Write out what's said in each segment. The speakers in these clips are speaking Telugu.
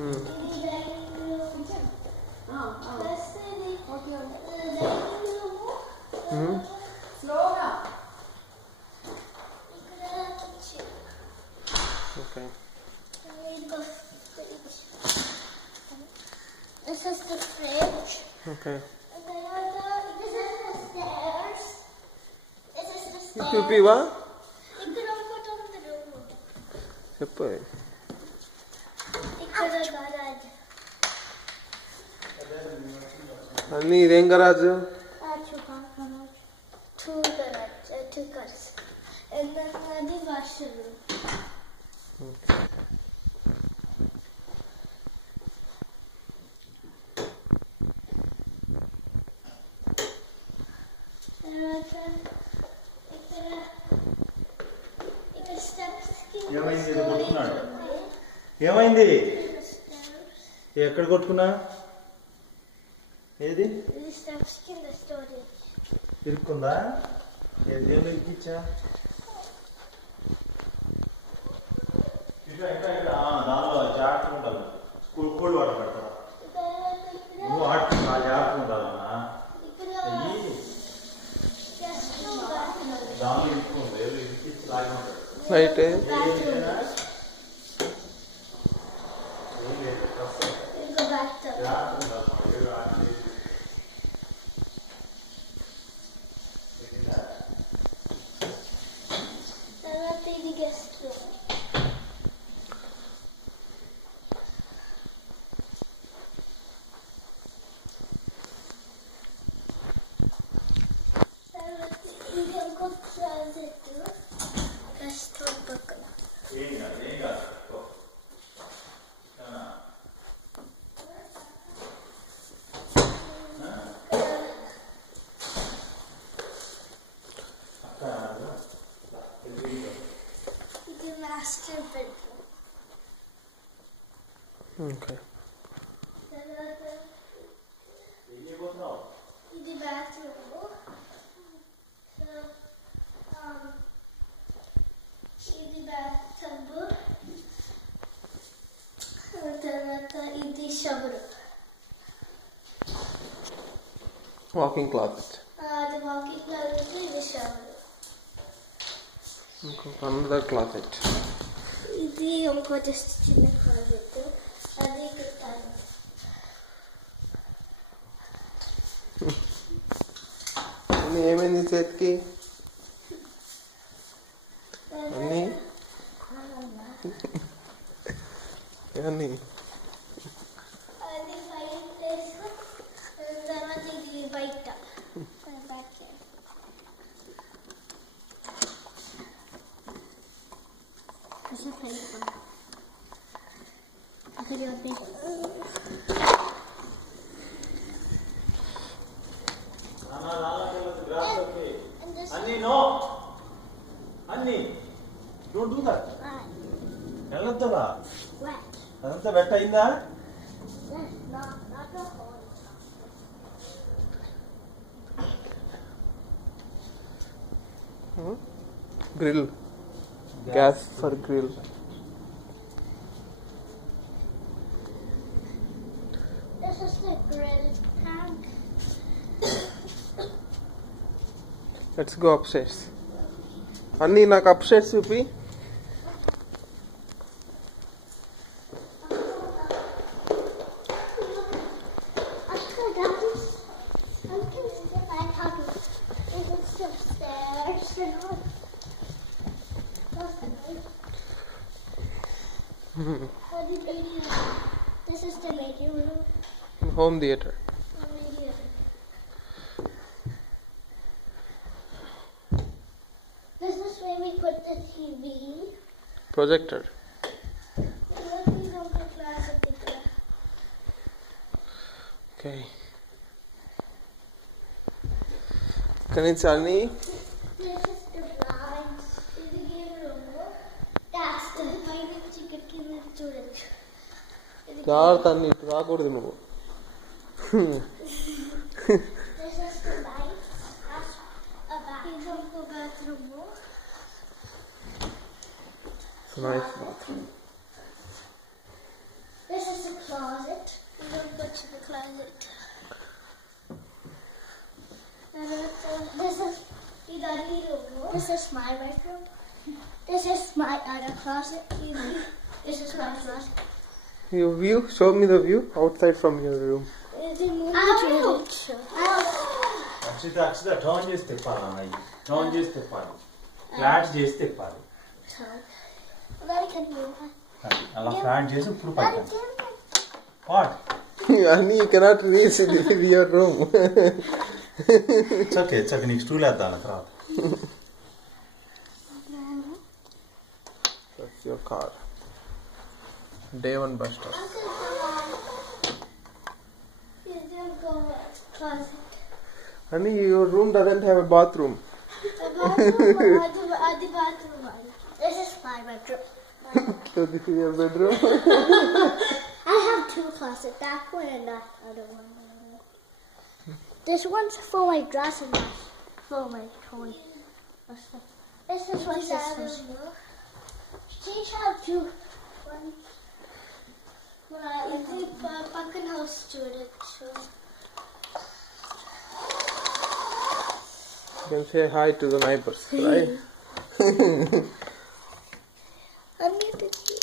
Okay. This is the fridge. Okay. And then this is the stairs. This is the stairs. Pipiwa? ఇక్కడ ఒకటి ఉంది రూమ్. చెప్పు. ఇక్కడ గరాజ్. అన్నీ ఇదేం garage? Two cars. And then the washroom. Okay. ఏమైంది? ఎక్కడ కొట్టుకున్నా? ఏది ఇరుక్కుందా? ఏం ఇరికిచ్చా? దానిలో జాగ్రత్తగా ఉండాలి. కూల్ వాటర్ పెడతారా? నువ్వు జాగ్రత్తగా ఉండాలన్నా. దానిలో ఇరుక్కుంది. ఇరికిచ్చి లాగి ఉంటాడు. Right. Master bedroom. Okay. The bathroom. So, the bathtub. The shower. Walking closet. The walking closet is the shower. Another closet. ఇది ఇంకో జస్ట్ చిన్న క్లాజెట్. అది పెట్టాను. ఏమైంది చేతికి? అన్నీ అది ఫైవ్ ప్లేస్. తర్వాత ఇది బయట. Annie, no. Annie, don't do that. Elladda. Wet. Adantha wet ayinda? Yes, not the whole. Grill. Gas for grill. This is the grill tank. Let's go upstairs. అన్నీ నాకు upstairs చూపి. This is the making room. Home theater. This is where we put the TV. Projector. Okay. Can you tell me? This is the blinds. This is the game room. That's the final chicken student. జాగ్రత్త అన్ని ఇటు రాకూడదు నువ్వు. This is the lights. That's a bathroom. It's a nice bathroom. This is the closet. We don't go to the closet. This is my bedroom. This is my other closet. This is my closet. Your view? Show me the view outside from your room. Akshita turn చేసి తిప్పాలి. టర్న్ చేసి తిప్పాలి. ఫ్లాట్ చేసి తిప్పాలి. అలా ఫ్లాట్ చేసి ఇప్పుడు పట్టాలి. What? Annie, you cannot reach your room. It's okay. నీకు స్టూల్ వేద్దాం తర్వాత. That's your car. Day 1 bus stop. Annie, your room doesn't have a bathroom. This is my bedroom. So this is your bedroom. I have 2 closets, that one and that other one. This one's for my dress and that's for my toy. This is what this is. Each have 2. This fucking house student. You can say hi to the neighbors, right? I need to see.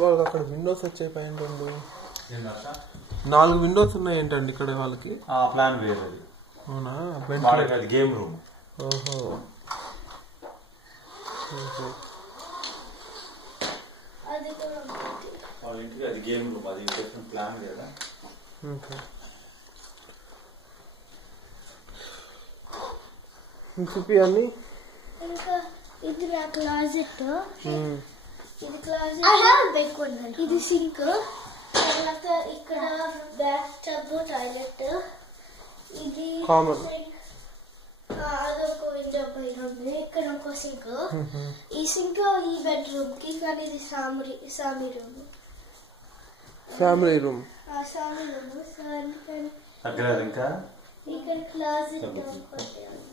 వాళ్ళకి అక్కడ విండోస్ వచ్చాయి పైన 4 విండోస్ ఉన్నాయి ఏంటండి ఇక్కడ వాళ్ళకి? ఆ ప్లాన్ వేరేది. అవునా? అది గేమ్ రూమ్. ఓహో. వాళ్ళ ఇంటికి అది గేమ్ రూమ్. అది డిఫరెంట్ ప్లాన్ కదా. ఓకే. చూపి అన్ని. ఇంకా ఇది నా క్లాజెట్. ఇది closet. I have a big one. ఇది సింక్. తర్వాత ఇక్కడ బాత్ టబ్ టాయిలెట్. ఇది కామన్. అదొక విండో పైన ఉంది. ఇక్కడ ఒక సింక్. ఈ సింక్ ఈ బెడ్రూమ్ కి, కానీ ఇది సామి రూమ్. Family room. సామి రూమ్. దగ్గర ఇంకా ఇక్కడ క్లాజెట్ ఒకటి ఉంది.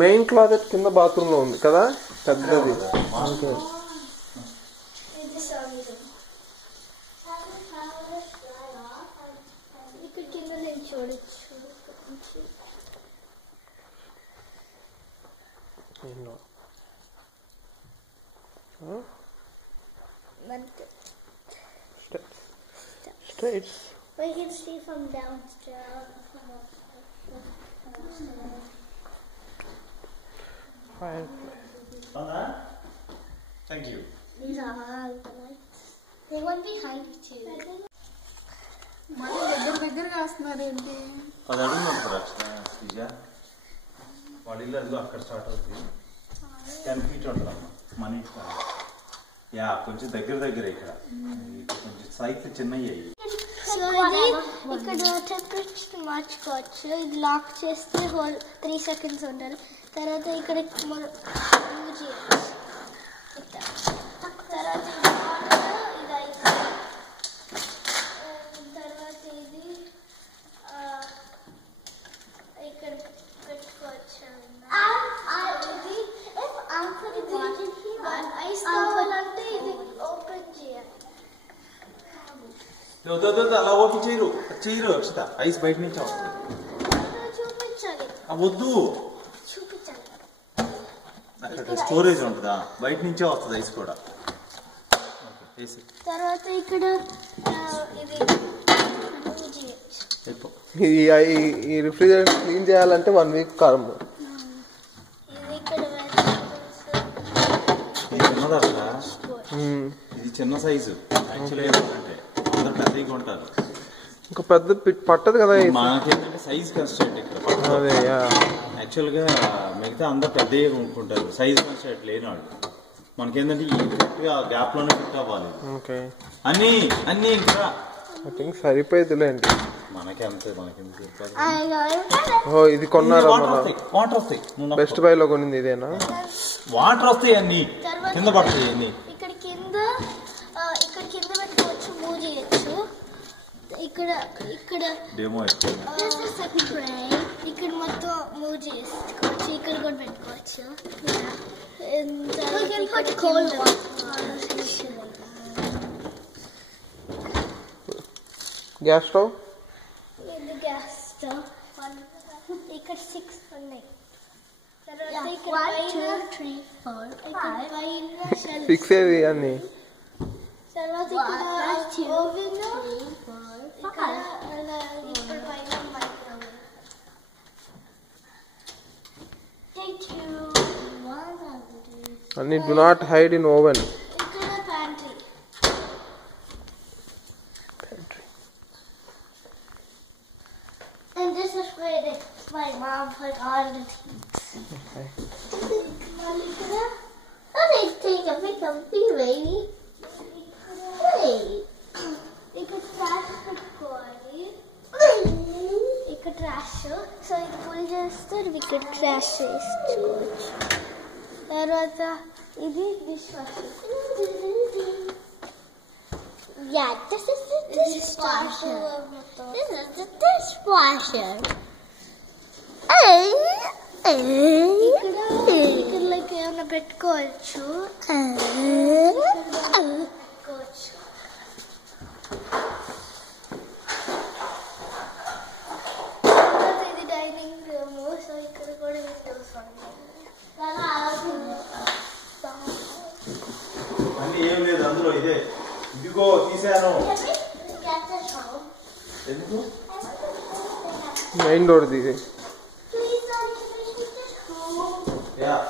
మెయిన్ క్లాజెట్ కింద బాత్రూమ్ లో ఉంది కదా, పెద్దది. ఇక్కడ కింద నేను చూడొచ్చు. Straight. We can see from downstairs. Thank you. These are all the lights. They went behind you. దగ్గరగా వస్తున్నారు ఏంటి? 10 అడుగులు ఉంటుంది అక్షర. వాళ్ళ ఇల్లు అదిగో అక్కడ స్టార్ట్ అవుతుంది. 10 feet ఉంటుంది అమ్మ మన ఇంటి. యా కొంచెం దగ్గర ఇక్కడ కొంచెం సైజ్ చిన్నయ్యాయి. సో ఇది ఇక్కడ టెంపరేచర్ మార్చుకోవచ్చు. ఇది లాక్ చేస్తే 3 seconds ఉండాలి. తర్వాత ఇక్కడ మూవ్ చేయొచ్చు. తర్వాత ఇది అయిపోయింది. తర్వాత ఇది ఇక్కడ పెట్టుకోవచ్చు. ఐస్ కావాలంటే ఇది ఓపెన్ చేయాలి. అలా ఓపెన్ చేయరు అక్షత. ఐస్ బయట నుంచి వస్తుంది. చూపించాలి. వద్దు, అక్కడ స్టోరేజ్ ఉంటుందా, బయట నుంచే వస్తుంది ఐస్ కూడా. తర్వాత ఇక్కడ ఈ రిఫ్రిజిరేటర్ క్లీన్ చేయాలంటే 1 week కాలం. ఇది చిన్న సైజు. యాక్చువల్గా ఏంటంటే అందరు పెద్దగా ఉంటారు. ఇంకా పెద్ద పట్టదు కదా. మనకేంటంటే సైజ్ కన్స్ట్రెంట్ ఇక్కడ. అదే యాక్చువల్గా మిగతా అందరు పెద్దగా కొనుక్కుంటారు, సైజ్ కన్స్ట్రెంట్ లేని వాళ్ళు. మనకేంటంటే ఈ కరెక్ట్గా గ్యాప్ లోనే ఫిట్ అవ్వాలి. ఓకే. అన్ని ఇంకా ఐ థింక్ సరిపోయేదిలేండి. మనకెంత ఇది కొన్నారా? వాటర్ వస్తాయి. బెస్ట్ బై లో కొనింది ఇదేనా? వాటర్ వస్తాయి అన్ని కింద పడతాయి. అన్ని ఇక్కడ కింద పెట్టుకోవచ్చు, మూవ్ చేయొచ్చు. ఇక్కడ డెమో ఇక్కడ మొత్తం మూవ్ చేసుకోవచ్చు. ఇక్కడ కూడా పెట్టుకోవచ్చు. We can put cold water. Gas stove. ఇది గ్యాస్ స్టవ్. ఇక్కడ 6 ఉన్నాయి. తర్వాత ఇక్కడ 1 2 3 4 5 6 ఏవి అన్ని. తర్వాత ఇక్కడ ఓవెన్ ఇక్కడ ఇప్పుడు పైన మైక్రోవేవ్. అన్ని do not hide in oven. ఇక్కడ pantry. And this is where my mom put all the things. Okay. Oh, they take a bit of tea, baby. Hey. You could trash the body. You could trash it. So you pull just we could trash it. తర్వాత ఇది dishwasher. Yeah, this is the dishwasher. This is the dishwasher. ఇక్కడ లైక్ ఏమైనా పెట్టుకోవచ్చు. ఇది డైనింగ్ రూమ్. సో ఇక్కడ కూడా విండోస్ ఉన్నాయి. అన్ని ఏం లేదు అందులో. ఇదే ఇదిగో తీసాను. ఎందుకు? మెయిన్ డోర్ ఇది. Yeah.